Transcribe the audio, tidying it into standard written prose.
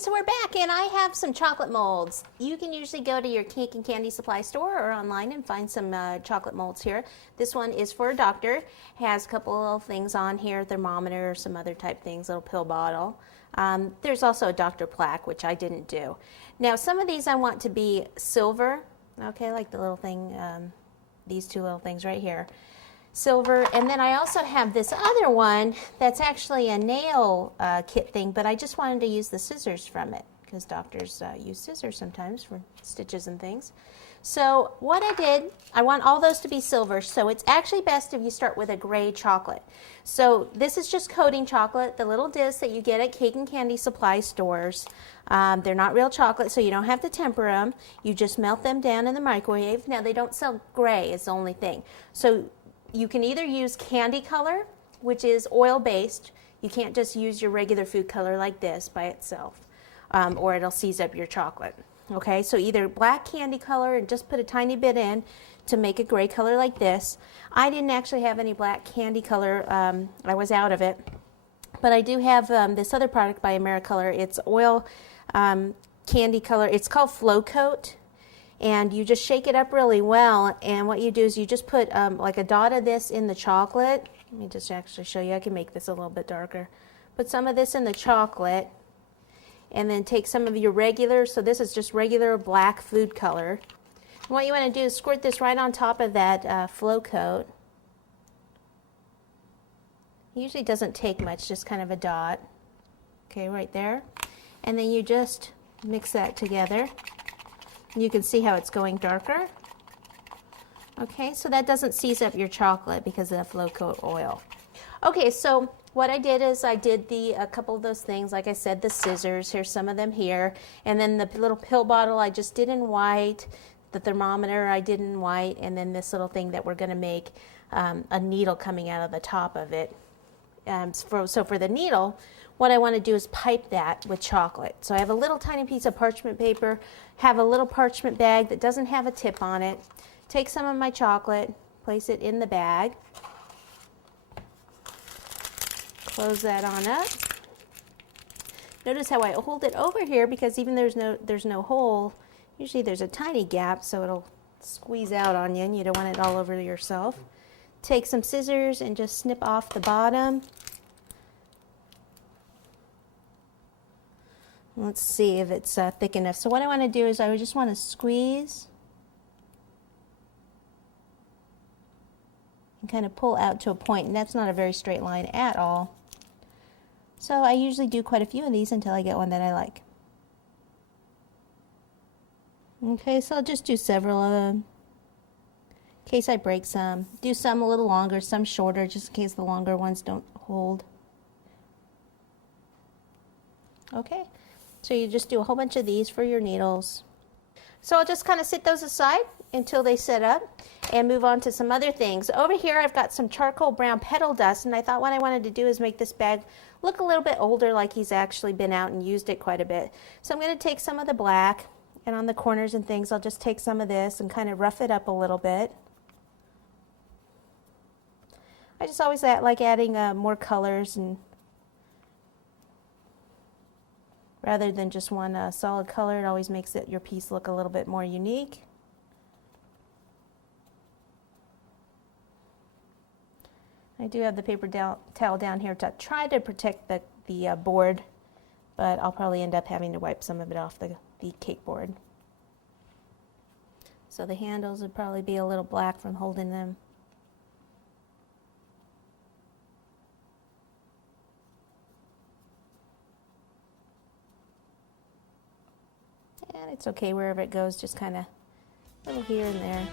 so we're back and I have some chocolate molds. You can usually go to your cake and candy supply store or online and find some chocolate molds here. This one is for a doctor. Has a couple of things on here, thermometer, some other type things, little pill bottle. There's also a doctor plaque, which I didn't do. Now some of these I want to be silver, okay, like the little thing, these two little things right here. Silver, and then I also have this other one that's actually a nail kit thing, but I just wanted to use the scissors from it because doctors use scissors sometimes for stitches and things. So what I did, I want all those to be silver, so it's actually best if you start with a gray chocolate. So this is just coating chocolate, the little discs that you get at cake and candy supply stores. They're not real chocolate, so you don't have to temper them. You just melt them down in the microwave. Now they don't sell gray, is the only thing. So you can either use candy color, which is oil-based. You can't just use your regular food color like this by itself, or it'll seize up your chocolate. Okay, so either black candy color and just put a tiny bit in to make a gray color like this. I didn't actually have any black candy color. I was out of it. But I do have this other product by Americolor. It's oil candy color. It's called Flow Coat. And you just shake it up really well, and what you do is you just put like a dot of this in the chocolate. Let me just actually show you. I can make this a little bit darker. Put some of this in the chocolate, and then take some of your regular, so this is just regular black food color. And what you want to do is squirt this right on top of that Flow Coat. Usually doesn't take much, just kind of a dot. Okay, right there. And then you just mix that together. You can see how it's going darker. Okay, so that doesn't seize up your chocolate because of the Flow Coat oil. Okay, so what I did is I did a couple of those things, like I said, the scissors, here's some of them here, and then the little pill bottle I just did in white, the thermometer I did in white, and then this little thing that we're going to make a needle coming out of the top of it. So for the needle, what I want to do is pipe that with chocolate. So I have a little tiny piece of parchment paper, have a little parchment bag that doesn't have a tip on it. Take some of my chocolate, place it in the bag, close that on up. Notice how I hold it over here because even there's no hole, usually there's a tiny gap so it'll squeeze out on you and you don't want it all over yourself. Take some scissors and just snip off the bottom. Let's see if it's thick enough. So what I want to do is I just want to squeeze and kind of pull out to a point, and that's not a very straight line at all. So I usually do quite a few of these until I get one that I like. Okay, so I'll just do several of them in case I break some. Do some a little longer, some shorter, just in case the longer ones don't hold. Okay. So you just do a whole bunch of these for your needles. So I'll just kind of sit those aside until they set up and move on to some other things. Over here I've got some charcoal brown petal dust, and I thought what I wanted to do is make this bag look a little bit older, like he's actually been out and used it quite a bit. So I'm going to take some of the black, and on the corners and things I'll just take some of this and kind of rough it up a little bit. I just always like adding more colors, and rather than just one solid color, it always makes your piece look a little bit more unique. I do have the paper towel down here to try to protect the board, but I'll probably end up having to wipe some of it off the cake board. So the handles would probably be a little black from holding them. And it's okay wherever it goes, just kind of a little here and there.